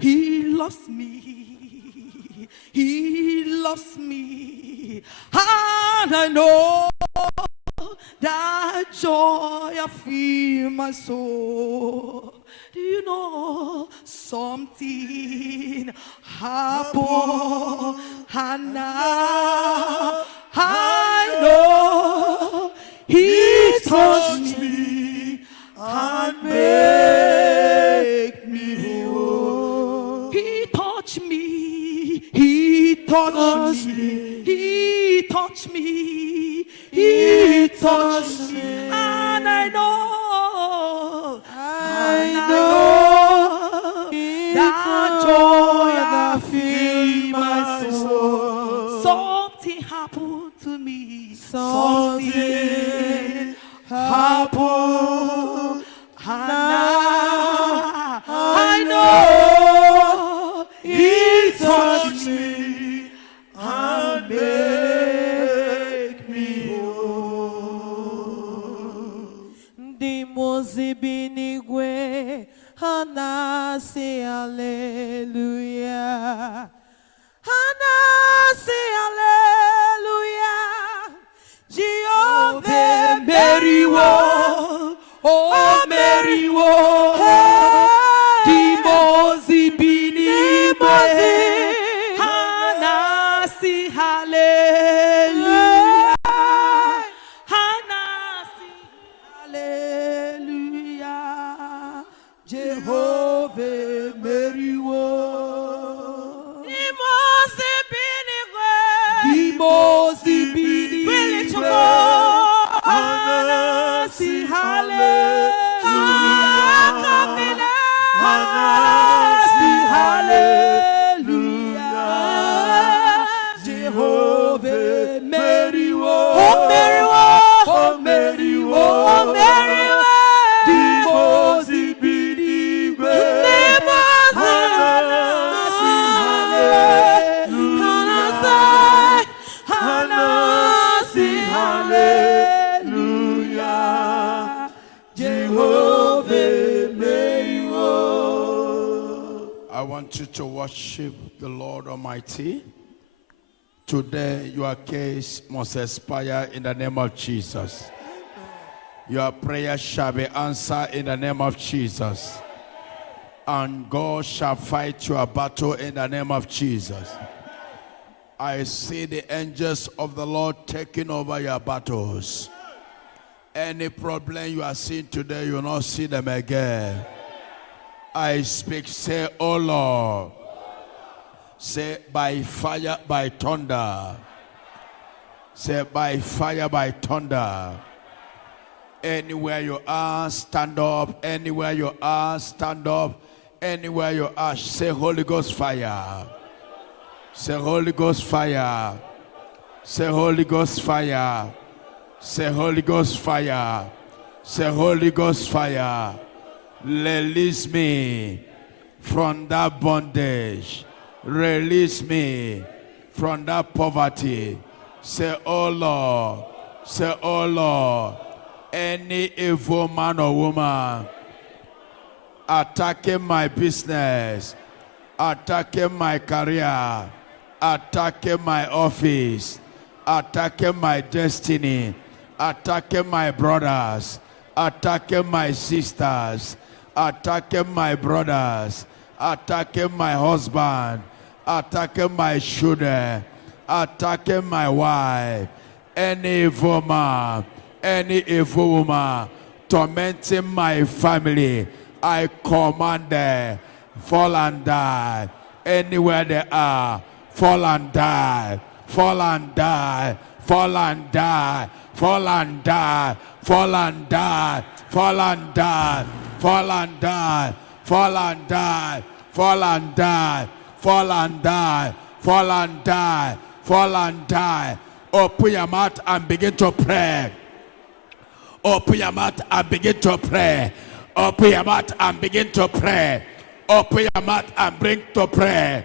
He loves me. He loves me. And I know that joy I feel my soul. Do you know something happened? And now I know He touched me and make me whole. He touched me. He touched me. He touched me. He touched me. And I know that joy that fills my soul. Something happened to me. Something happened. And now I know He touched me and make me whole. Di mozibinigwe hanasi hallelujah. Hanasi hallelujah. Jehovah Mary wo, oh Mary wo, di mozi bini mozi, hanasi hallelujah, hanasi hallelujah, Jehovah Mary wo, di mozi binigwe, di mozi bini mozi. Hanasi hallelujah, Hanasi hallelujah, Jehovah Mary wo, oh Mary wo, oh Mary wo, oh Mary wo, di mozi binigwe, Hanasi hallelujah, Hanasi hallelujah, Jehovah Mary wo. I want you to worship the Lord Almighty. Today, your case must expire in the name of Jesus. Your prayer shall be answered in the name of Jesus. And God shall fight your battle in the name of Jesus. I see the angels of the Lord taking over your battles. Any problem you are seeing today, you will not see them again. I speak, say, oh Lord. Say, by fire, by thunder. Say, by fire, by thunder. Anywhere you are, stand up. Anywhere you are, stand up. Anywhere you are, say, Holy Ghost fire. Say, Holy Ghost fire. Say, Holy Ghost fire. Say, Holy Ghost fire. Say, Holy Ghost fire. Release me from that bondage. Release me from that poverty. Say, oh Lord. Say, oh Lord. Any evil man or woman attacking my business, attacking my career, attacking my office, attacking my destiny, attacking my brothers, attacking my sisters, attacking my brothers, attacking my husband, attacking my children, attacking my wife, any evil man, any evil woman tormenting my family, I command them, fall and die. Anywhere they are, fall and die, fall and die, fall and die, fall and die, fall and die, fall and die, fall and die, fall and die, fall and die, fall and die, fall and die, fall and die. Open your mouth and begin to pray. Open your mouth and begin to pray. Open your mouth and begin to pray. Open your mouth and bring to pray.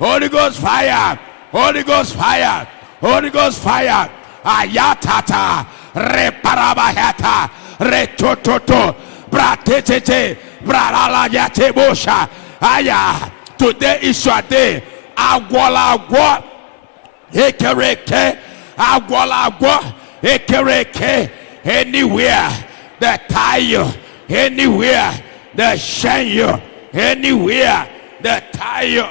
Holy Ghost fire, Holy Ghost fire, Holy Ghost fire. Ayatata, reparabahata, retototo, bratete, bralala yatebosha. Aya, today is your day. Agwala agwa, ekereke, agwala agwa, ekereke. Anywhere they tie you, anywhere they shame you, anywhere they tie you,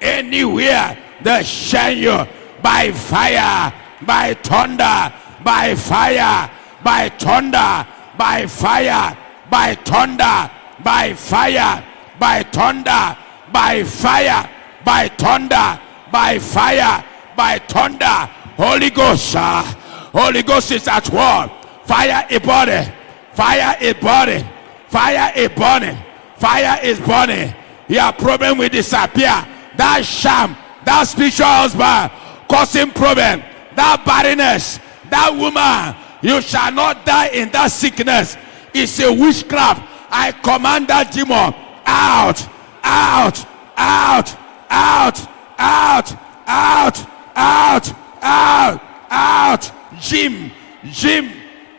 anywhere they shame you, by fire, by thunder, by fire, by thunder, by fire, by thunder, by fire, by thunder, by fire, by thunder, by fire, by thunder. Holy Ghost, Holy Ghost is at work. Fire is burning, fire is burning, fire is burning, fire is burning. Your problem will disappear. That sham, that spiritual husband causing problem, that barrenness, that woman, you shall not die in that sickness. It's a witchcraft. I command that demon out, out, out, out, out, out, out, out, out. Jim,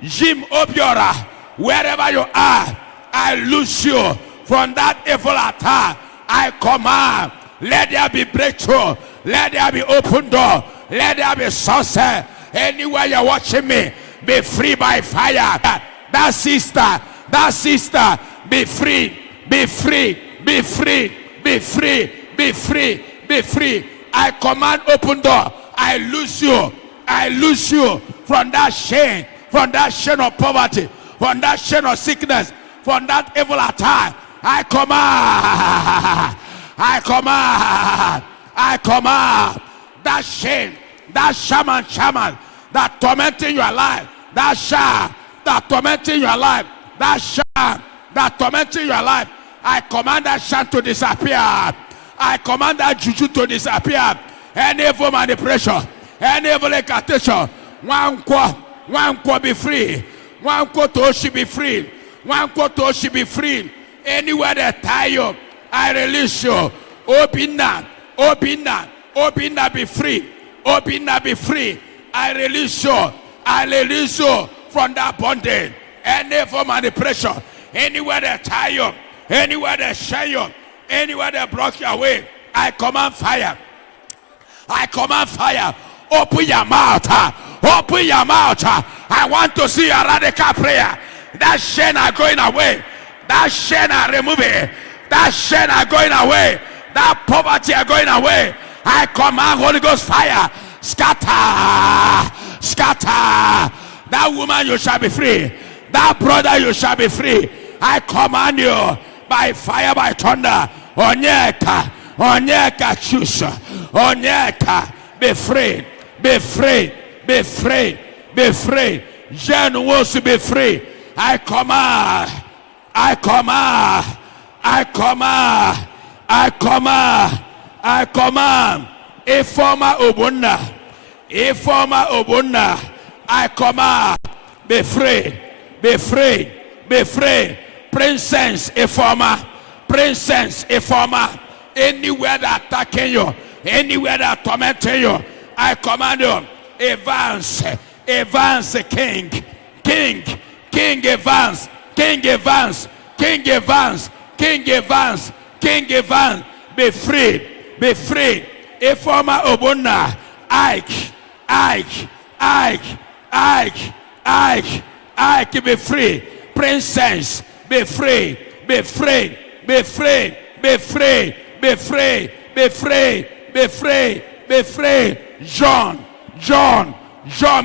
Obiora, wherever you are, I loose you from that evil attack. I command, let there be breakthrough, let there be open door, let there be success. Anywhere you're watching me, be free by fire. That sister, be free, be free, be free, be free, be free, be free. I command open door. I loose you from that shame, from that shame of poverty, from that shame of sickness, from that evil attack. I command that shame, that shaman, that tormenting your life, that sham, that tormenting your life, that sham, that tormenting your life. I command that sham to disappear. I command that juju to disappear. Any evil manipulation, any evil incantation, one quo be free, one quo to she be free, one quo to she be free. Anywhere they tie you, I release you. Open up, be free, be free. I release you from that bondage. Any form of manipulation, anywhere they tie you, anywhere they shame you, anywhere they block your way, I command fire. I command fire. Open your mouth. Open your mouth. I want to see a radical prayer. That shame are going away. That shame are removing. That shame are going away. That poverty are going away. I command Holy Ghost fire. Scatter. Scatter. That woman, you shall be free. That brother, you shall be free. I command you by fire, by thunder. Onyeka. Onyeka, choose. Onyeka, be free. Be free. Be free. Be free. Jen wants to be free. I command. I command. I command. I command. I command. Informer Obunda. Informer Obunda. I command. Be free. Be free. Be free. Princess Informer. Princess Informer. Anywhere that attacking you, anywhere that tormenting you, I command you. Advance. Advance, King. King. King advance. King advance. King advance. King advance. King advance. Be free. Be free. Informer Obuna. Ike. Ike. Ike. Ike. Ike. Ike. Be free. Princess. Be free. Be free. Be free. Be free. Be free. Be free. Be free. Be free. John.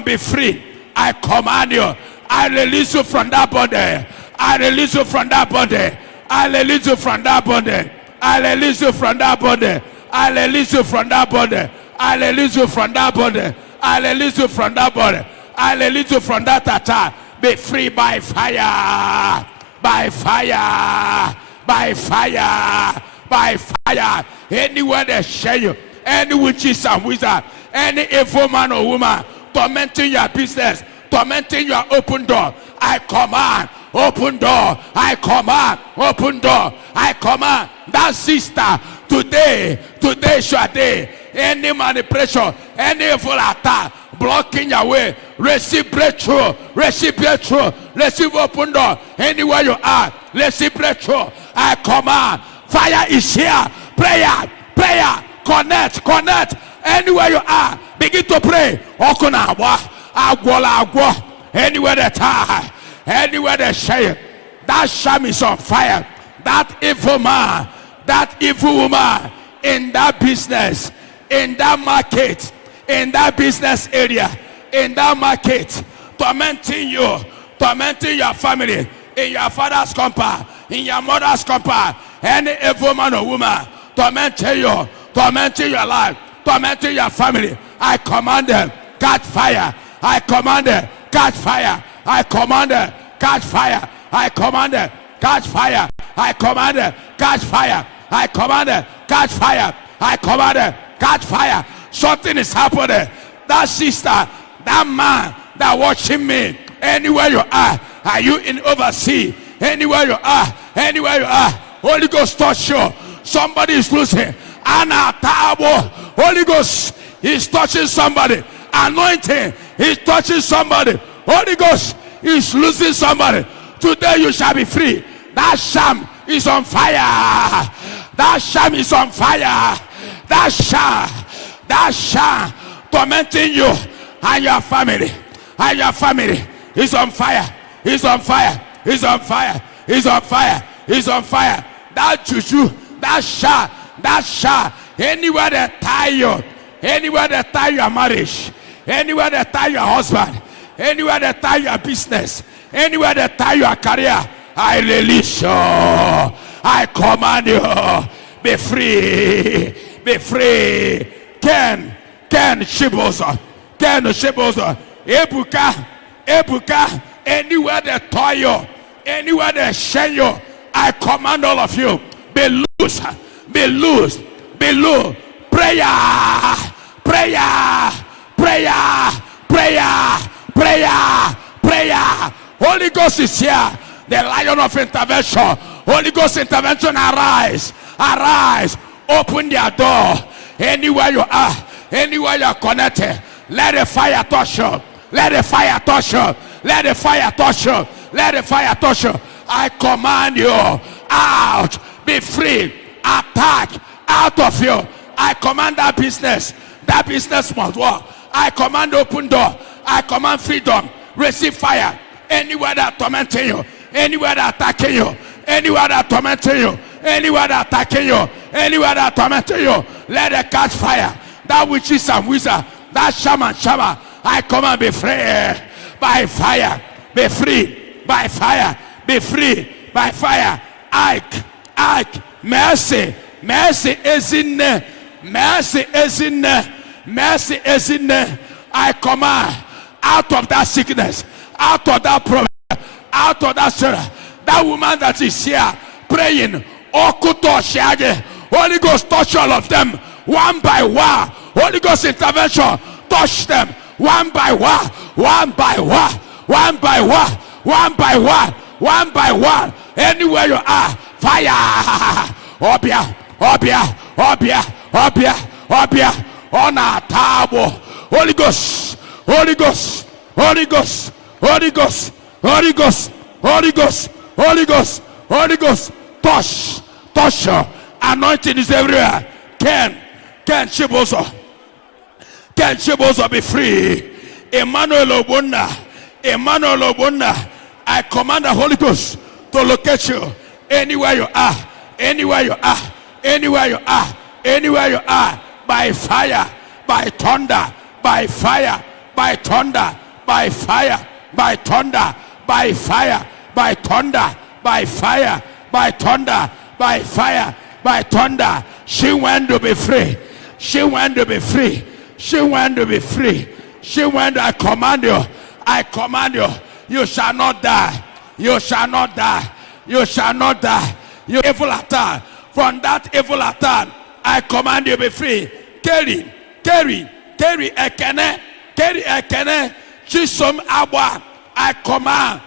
Be free. I command you. I release you from that body. I release you from that body. I release you from that body. I release you from that body. I release you from that body. I release you from that body. I release you from that body. I release you from that attack. Be free by fire. By fire. By fire. By fire. Anywhere they share you, any witches and wizards, any evil man or woman tormenting your business, tormenting your open door, I command open door. I command open door. I command that sister Today is your day. Any manipulation, any evil attack blocking your way, receive breakthrough, receive open door. Anywhere you are, receive breakthrough. I command, fire is here. Prayer, connect. Anywhere you are, begin to pray. Anywhere that are, anywhere they say, that sham is on fire. That evil man, that evil woman in that business, in that market, in that business area, in that market, tormenting you, tormenting your family, in your father's compound, in your mother's compound, any evil man or woman tormenting you, tormenting your life, tormenting your family. I command them, catch fire. I command them, catch fire. I command them, catch fire. I command them, catch fire. I command them, catch fire. I command them, catch fire. I command them, catch fire. Something is happening. That sister, that man that watching me, anywhere you are you in overseas? Anywhere you are, Holy Ghost touch you. Somebody is losing. Holy Ghost is touching somebody. Anointing is touching somebody. Holy Ghost is losing somebody. Today you shall be free. That sham is on fire. That sham is on fire. That sham tormenting you and your family. And your family is on fire. Is on fire. Is on fire. Is on fire. Is on fire. That juju, that sham, anywhere they tie you, anywhere they tie your marriage, anywhere they tie your husband, anywhere they tie your business, anywhere they tie your career, I release you. I command you, be free, be free. Ken Shiboza, Ebuka, anywhere they tie you, anywhere they shame you, I command all of you, be loose. Prayer. Holy Ghost is here. The lion of intervention. Holy Ghost intervention, arise. Open their door. Anywhere you are, anywhere you are connected, let the fire touch you. Let the fire touch you. Let the fire touch you. Let the fire touch you. I command you out. Be free. Attack out of you. I command that business. That business must work. I command open door. I command freedom. Receive fire. Anywhere that tormenting you, anywhere that attacking you, anywhere that tormenting you, anywhere that attacking you, anywhere that tormenting you, let it catch fire. That witches and wizard, that shaman, I command be free by fire. Be free by fire. Be free by fire. Ike. Mercy is in there. Mercy is in there. I command out of that sickness, out of that problem, out of that sorrow. That woman that is here praying, Holy Ghost touch all of them one by one. Holy Ghost intervention, touch them one by one. Anywhere you are, fire. Obia. On our table. Holy Ghost. Touch. Anointing is everywhere. Can Chibozo be free? Emmanuel Obunda. I command the Holy Ghost to locate you. Anywhere you are. By fire, by thunder, by fire, by thunder, by fire, by thunder, by fire, by thunder, by fire, by thunder, by fire, by thunder. She wants to be free. I command you. You shall not die. You evil attack. From that evil attack, I command you be free. Carry ekene. Chisom abwa. I command.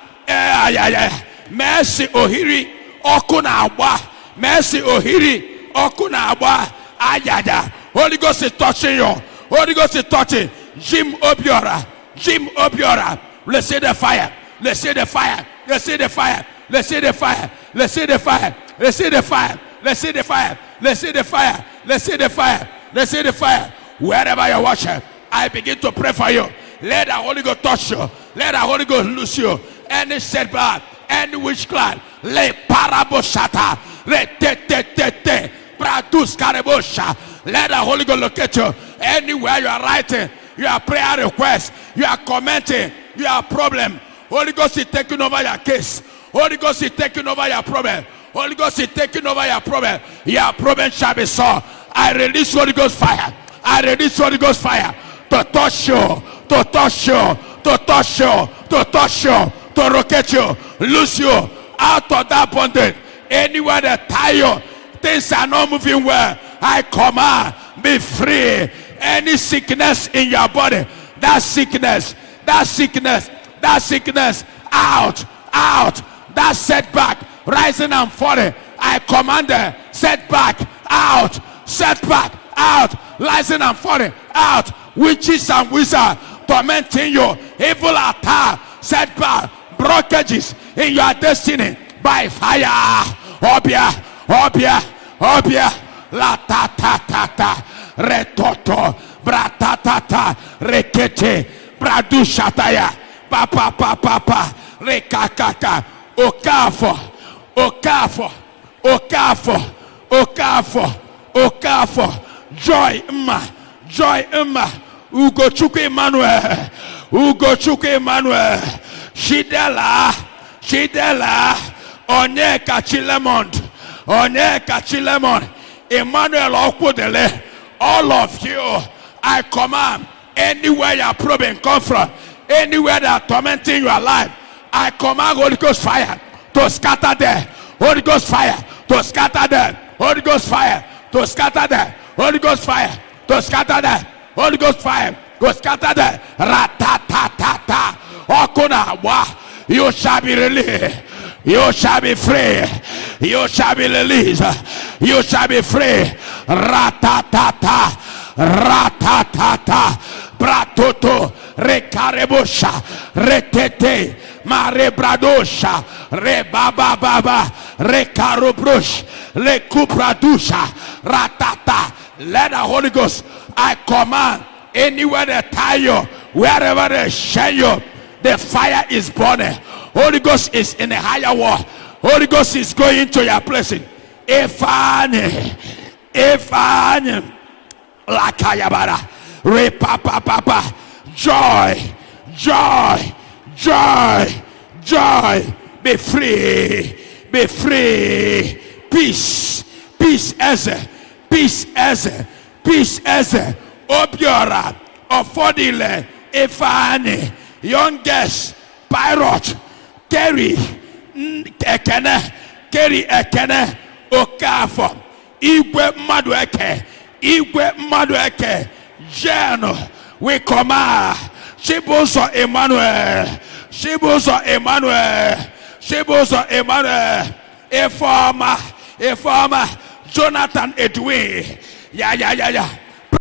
Mercy ohiri. Okuna abwa. Mercy ohiri. Okuna Abba. Ayada. Holy Ghost is touching you. Holy Ghost is touching. Jim Obiora. Jim Obiora. Let's see the fire. Let's see the fire. Let's see the fire. Let's see the fire. Let's see the fire. Let's see the fire. Let's see the fire. Let's see the fire. Let's see the fire. Let's see the fire. Wherever you're watching, I begin to pray for you. Let the Holy Ghost touch you. Let the Holy Ghost loose you. Any setback, any witchcraft, le paraboshata, le te bradus karebosha. Let the Holy Ghost locate you. Anywhere you are writing, your prayer request, you are commenting, your problem. Holy Ghost is taking over your case. Holy Ghost is taking over your problem. Holy Ghost is taking over your problem. Your problem shall be solved. I release Holy Ghost fire. I release Holy Ghost fire to touch you, to touch you, to touch you, to touch you, to locate you, loose you out of that bondage. Anywhere that tie you, things are not moving well. I command, be free. Any sickness in your body, that sickness, out. That setback, rising and falling, I command the setback out, rising and falling out. Witches and wizards tormenting you, evil attack, setback, blockages in your destiny by fire. Obia, la ta retoto, bratata, rekete, bradushataya, papa, rekakaka, okafo, joy, Ugochukwu Emmanuel, Shidela, Onyeka Chilemon, Emmanuel Okwudele, all of you, I command, anywhere your problem come from, anywhere that are tormenting your life, I command Holy Ghost fire to scatter them. Holy Ghost fire to scatter them. Holy Ghost fire to scatter them. Holy Ghost fire to scatter them. Holy Ghost fire to scatter them. Ratatata. Okuna wa. You shall be released. You shall be free. You shall be released. You shall be free. Ratatata. Bratoto. Rekarebosha. Retete. Mare bradosha, re baba, re karobrush, le kupradusha, ratata. Let the Holy Ghost, I command, anywhere they tie you, wherever they share you, the fire is burning. Holy Ghost is in a higher war. Holy Ghost is going to your place. Efani, lakayabara, re papa, joy. Be free. Peace as Obiora, Ofodile, Efani, youngest, Pirate, Kerry Ekene, Okafo, Igwe Madueke, Jeno, we command. Shibuzo Emmanuel, a former Jonathan Edwin,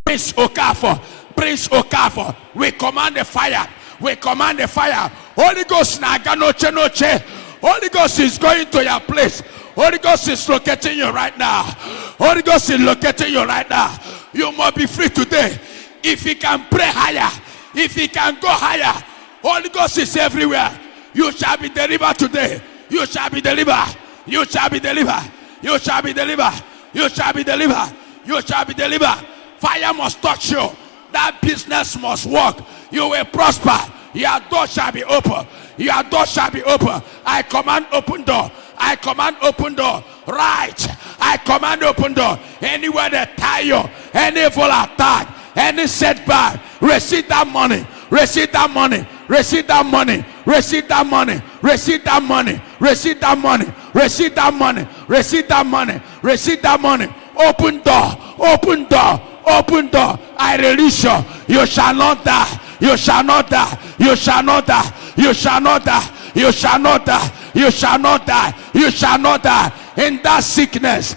Prince Okafo, we command the fire, Holy Ghost noche, Holy Ghost is going to your place, Holy Ghost is locating you right now, you must be free today, if you can pray higher, if he can go higher, Holy Ghost is everywhere. You shall be delivered today. You shall be delivered. Fire must touch you. That business must work. You will prosper. Your door shall be open. I command open door. Right. I command open door. Anywhere they tie you, any evil attack, any setback, receive that money. Open door. I release you. You shall not die. In that sickness,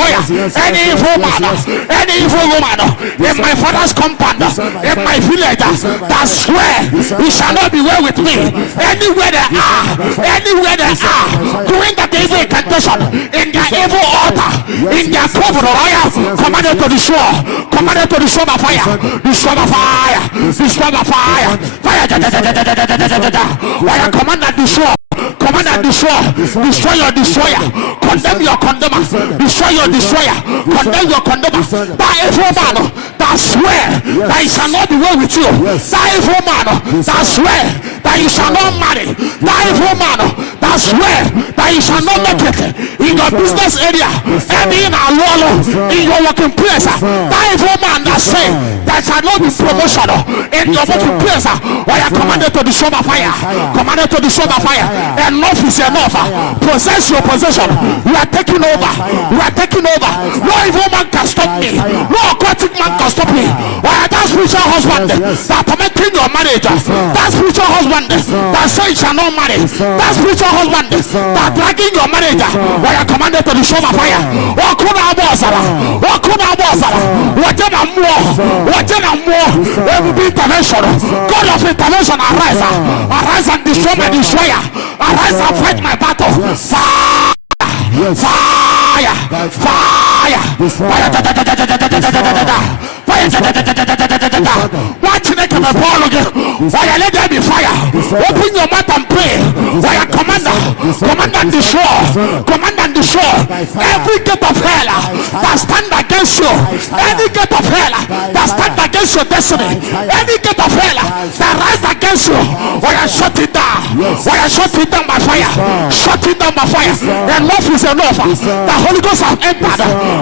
destroyer. Any evil man, any evil woman in my father's compound, in my village, that swear he shall not be well with me. Anywhere they are, doing the evil incantation in their evil altar, in their cover, commanded to destroy, commanded to destroy by fire, destroy by fire, destroy by fire, fire. Why command that destroy? Command and destroy your destroyer, condemn your condemner, destroy your destroyer, condemn your condemner. That evil man that swear that he shall not be well with you, that evil man that swear that you shall not marry, that evil man that swear that you shall not make it in your business area, and in your working place, that evil man that say that shall not be promotion in your working place, why are commanded to destroy by fire, commanded to destroy by fire. Enough is enough. Possess your possession. We are taking over. We are taking over. No evil man can stop me. No aquatic man can stop me. Why that spiritual husband that tormenting your marriage, that spiritual husband that say you shall not marry, that spiritual husband that dragging your marriage, why are commanded to destroy by fire. Wakuna abosara. Whatever more. There will be intervention. God of intervention arise. Arise and destroy my destroyer. Arise and fight my battle. Fire! Fire! Watch it come upon again. Why let there be fire? Open your mouth and pray. Why command and destroy every gate of hell that stand against you. Any gate of hell that stand against your destiny. Any gate of hell that rise against you. Why I shut it down? Why I shut it down by fire? Shut it down by fire. Enough is enough. The Holy Ghost have entered.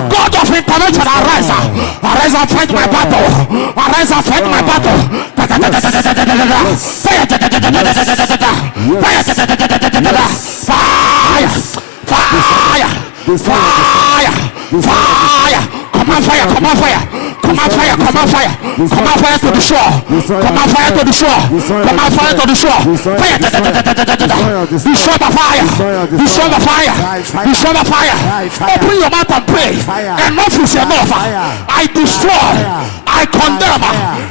God of intervention, arise. Arise and fight my battle. Arise and fight my battle. Fire. Command fire to the shore. Command fire to the shore. Destroy the fire. Open your mouth and pray. Enough is enough. I destroy. I condemn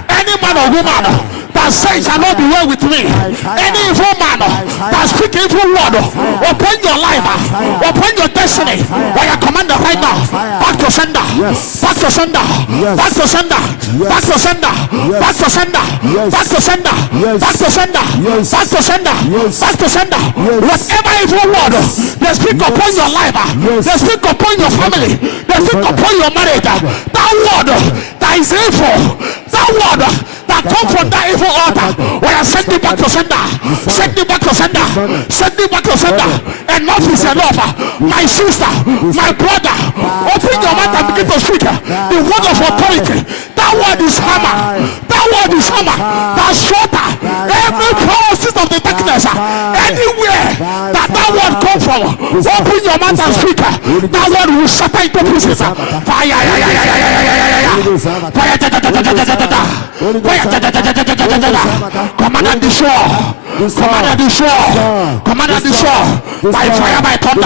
any man or woman that says shall not be well with me. Any evil man that speak evil word upon your life, upon your destiny. Why I command right now. Back to sender. Whatever evil word they speak upon your life, they speak upon your family, they speak upon your marriage, that word that is evil, that word that come from that evil altar, when I send it back to sender. Enough is enough. My sister, my brother, open your mouth and begin to speak the word of authority. That word is hammer. That shorter every process of the darkness. Anywhere that word come from, open your mouth and speak. That word will shatter into pieces. Fire. Command and destroy. By fire, by thunder.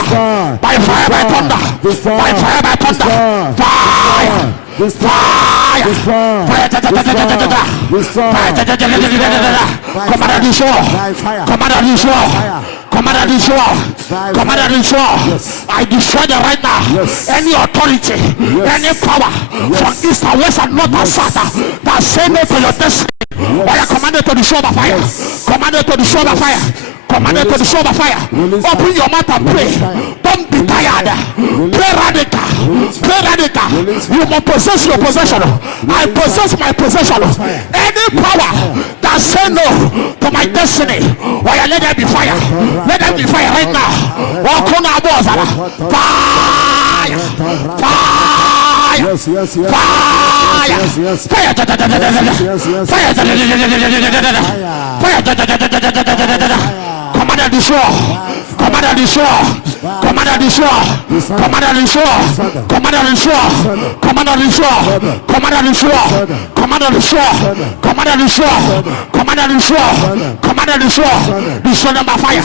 I destroy them right now. Any authority, any power from east and west and north and south that say no to your destiny. I am commanded to destroy the fire. Commanded to destroy the fire. Open your mouth and pray. Don't be tired. Pray radical. You must possess your possession. I possess my possession. Any power that say no to my destiny, why let there be fire. Let there be fire right now. Fire. Command and destroy. Command and destroy. Command and destroy. Command and destroy. Command and destroy. Command and destroy. Command and destroy. Command and destroy. Command and destroy. Command and destroy. Destroy them by fire.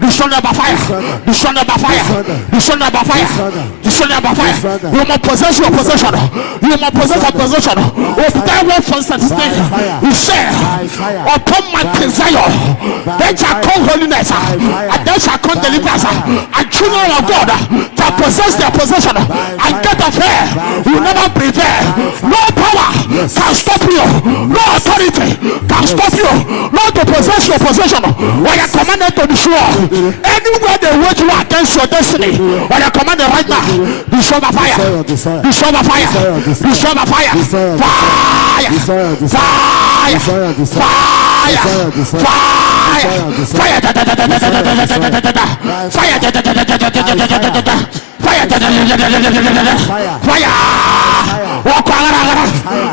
Destroy them by fire. Destroy them by fire. Destroy them by fire. Destroy them by fire. You must possess your possession. You must possess your possession. If that word from statistics, he said, upon my Zion, they shall come holiness, and they shall come deliverance, and children of God shall possess their possession and get of her. You never prevail. No power can stop you. No authority can stop you. Not to possess your possession. When you are commanded to destroy, anywhere they wage war against your destiny, when you are commanded right now, destroy by fire. Destroy by fire. Destroy by fire. Fire. Fire.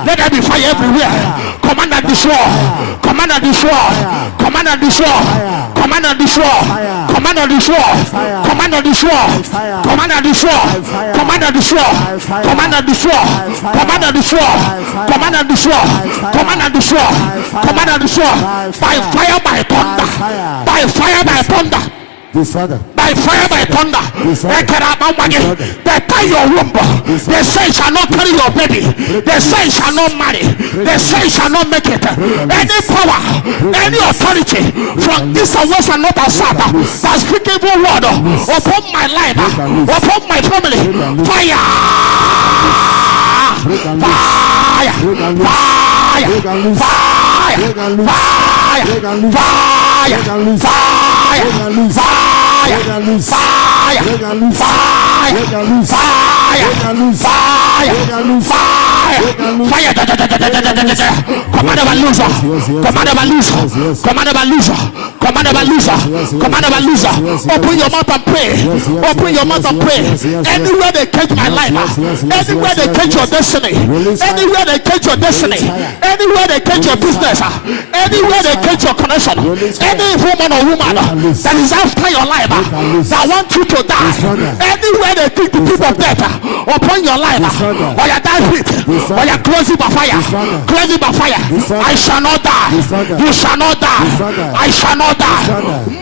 Let there be fire everywhere. Command and destroy. Command and destroy. Command and destroy. Command and destroy. Command and destroy. Command and destroy. Command and destroy. Command and destroy. Command and destroy. Command and destroy. Command and destroy. Command and destroy. Command and destroy. By fire, by thunder. By fire, by thunder. By fire, by thunder. They tie your womb. They say shall not carry your baby. They say shall not marry. They say shall not make it. Any power, any authority from east and west and north and south that speak evil word upon my life, upon my family, fire, fire, fire, fire, fire, fire, fire. Fire! Fire! Fire! Fire! Command of a loser! Command of a loser! Command of a loser! Command of a loser! Command of a loser! Open your mouth and pray! Open your mouth and pray! Anywhere they catch my life, anywhere they catch your destiny, anywhere they catch your destiny, anywhere they catch your business, anywhere they catch your connection, any woman or woman that is after your life, that want you to die, anywhere they think the people of death upon your life, or you die fit, or you close it by fire, close it by fire. I shall not die. You shall not die. I shall not die.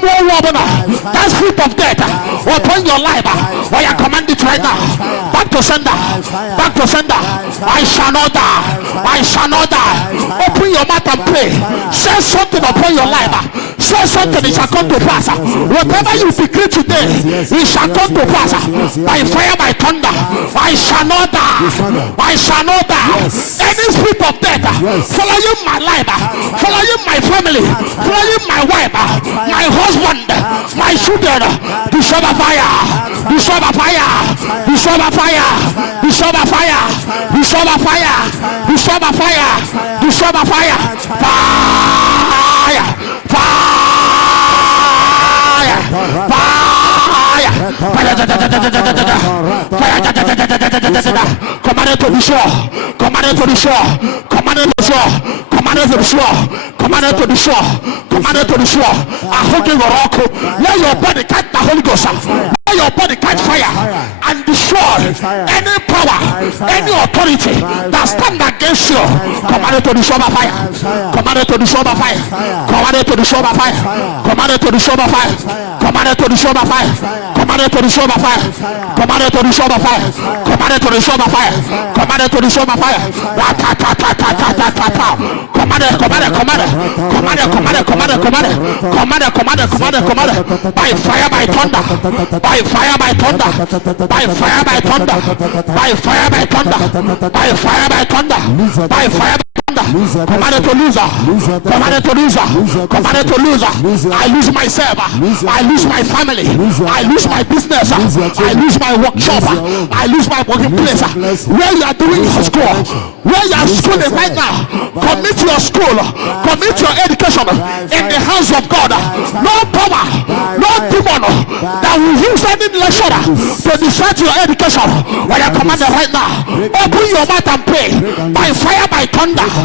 More woman, that spirit of death upon your life, or you command it right now. Back to sender. Back to sender. I shall not die. I shall not die. Open your mouth and pray. Say something upon your life. Say something, it shall come to pass. Whatever you decree today, it shall come to pass. By fire, by thunder, I shall not die. I shall not die. Any spirit of death following my life, following my family, following my wife, my husband, my children, destroy by fire, destroy by fire, destroy by fire, destroy by fire, destroy by fire, destroy by fire, destroy by fire, fire, fire, fire, command to destroy, command to destroy, command to destroy, command to destroy, command to destroy, command to destroy. I hold you, rock. Let your body catch the Holy Ghost. Let your body catch fire and destroy any power, any authority that stand against you. Command to destroy by fire. Command to destroy by fire. Command to destroy by fire. Command to destroy by fire. Command to destroy by fire. Command to destroy by fire. Command to destroy by fire. Command to destroy by fire. Command to destroy by fire. Command. By fire, by thunder. By fire, by thunder. By fire, by thunder. By fire, by thunder. By fire, by thunder. By fire. Command to loser. Command to loser. Command to loser. I lose myself. I lose my family. I lose my business. I lose my workshop. I lose my working place. Where you are doing your school, where you are schooling right now, commit your school, commit your education in the hands of God. No power, no demon that will use any lecturer to distract your education. When I command right now, open your mouth and pray. By fire, by thunder.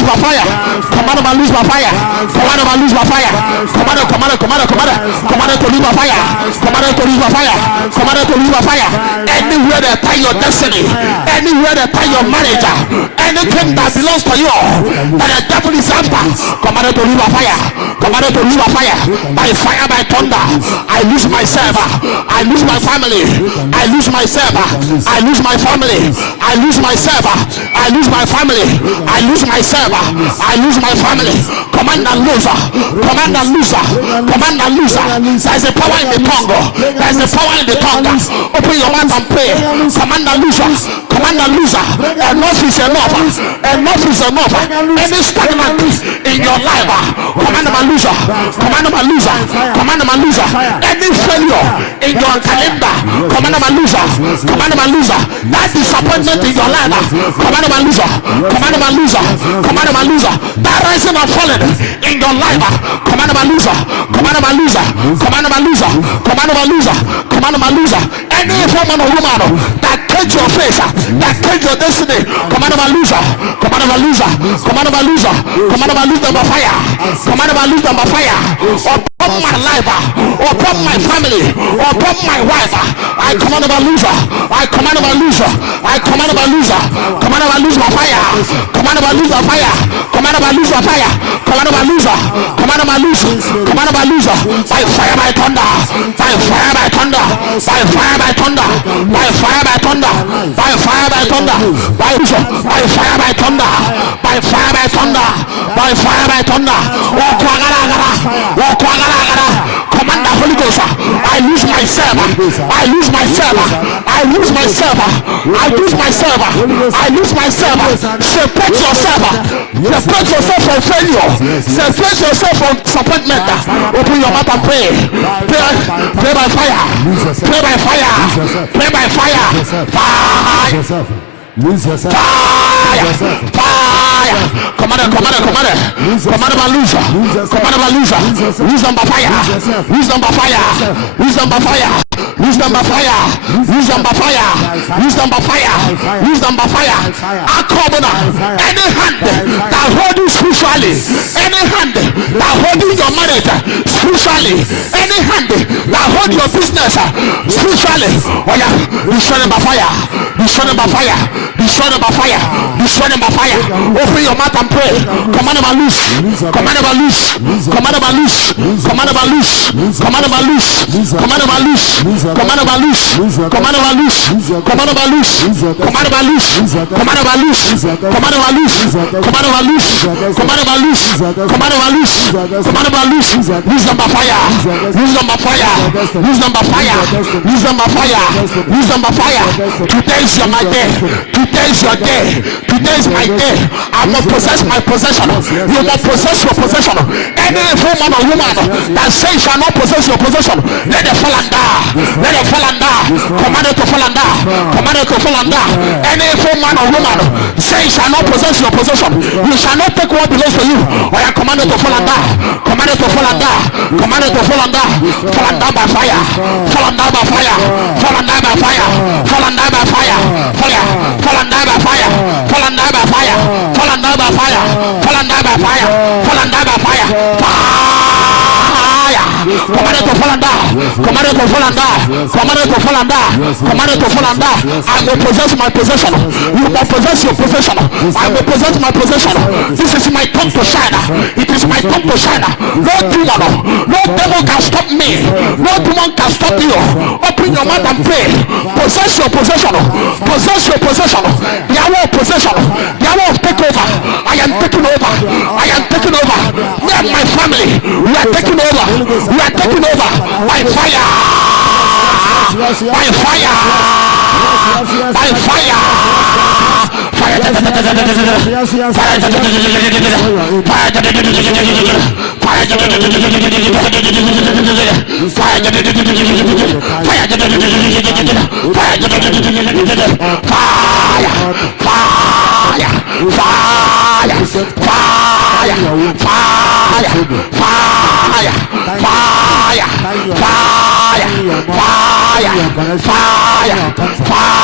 lose by fire. Command them and lose by fire. Command them and lose by fire. Command them to lose by fire. Command them to lose by fire. Command them to lose by fire. Anywhere they tie your destiny, anywhere they tie your marriage, anything that belongs to you that the devil is after, command them to lose by fire. Command them to lose by fire. By fire, by thunder. I lose myself. I lose my family. I lose myself. I lose my family. I lose myself. I lose my family. I lose myself. I lose my family. Command and loser. Command and loser. Command and loser. There is a power in the tongue. There is a power in the tongue. Open your mouth and pray. Command and loser. Command and loser. Enough is enough. Enough is enough. Any stagnant in your life, command and loser. Command and loser. Command and loser. Any failure in your calendar, command and loser. Command and loser. That disappointment in your life, command and loser. Command and loser. Command and loser. That rising and falling in your life, command and loser. Command and loser. Command and loser. Command and loser. Command and loser. Any woman or woman that cage your face, that cage your destiny, command and loser. Command and loser. Command and loser. Command and loser by fire. Command and loser by fire. Upon my life, upon my family, upon my wife, I command and loser. I command and loser. I command and loser. Command and loser by fire. Command and loser by fire. Command and loser by fire. Command and loser. Command and loser. Command and loser. By fire, by thunder. By fire, by thunder. By fire, by thunder. By fire, by thunder. By fire, by thunder. By fire, by thunder. By fire, by thunder. By fire, by thunder. Walk command the Holy Ghost. I lose myself. I lose myself. I lose myself. I lose myself. I lose myself. Separate yourself. Separate yourself from failure. Separate yourself from disappointment. Open your mouth and pray. Pray by fire. Pray by fire. Pray by fire. Fire. Lose yourself. Fire. Fire. Command and loser. Command and loser. Lose them by fire. Lose them by fire. Lose them by fire. Lose them by fire. Lose them by fire. Lose them by fire. Lose them by fire. Any hand that hold you spiritually, any hand that hold your marriage spiritually, any hand that hold your business spiritually, oh yeah, destroy them by fire. Destroy them by fire. Destroy them by fire. Destroy them by fire. Open your mouth and pray. Command them and loose. Command them and loose. Command them and loose. Command them and loose. Command them and loose. Command them and loose. Command them and loose. Command them and loose. Command them and loose. Command them and loose. Command them and loose. Command them and loose. Command them and loose. Command them and loose. Command them and loose. Command them and loose. Lose them by fire. Lose them by fire. Lose them by fire. Lose them by fire. Lose them by fire. Today is my day. Today is your day. Today is my day. I will possess my possession. You will possess your possession. Any man or woman that says shall not possess your possession, let it fall under. Let it fall under. Command it to fall under. Command it to fall under. Any man or woman says shall not possess your possession, you shall not take what belongs to you. Or I command it to fall under. Command it to fall under. Command it to fall under. Fall under by fire. Fall under by fire. Fall under by fire. Fall under by fire. Fall under by fire. Fall under by fire. Fall under by fire. Fall under by fire. Fall under by fire. Fire. Command it to fall under. Command it to fall under. Command it to fall under. Command it to fall under. I will possess my possession. You will possess your possession. I will possess my possession. This is my time to shine. It is my time to shine. No demon, no devil can stop me. No demon can stop you. Open your mouth and pray. Possess your possession. Possess your possession. Yahweh possession. Yahweh take over. I am taking over. I am taking over. Me and my family, we are taking over. We are taking over by fire. By fire. By fire. Fire.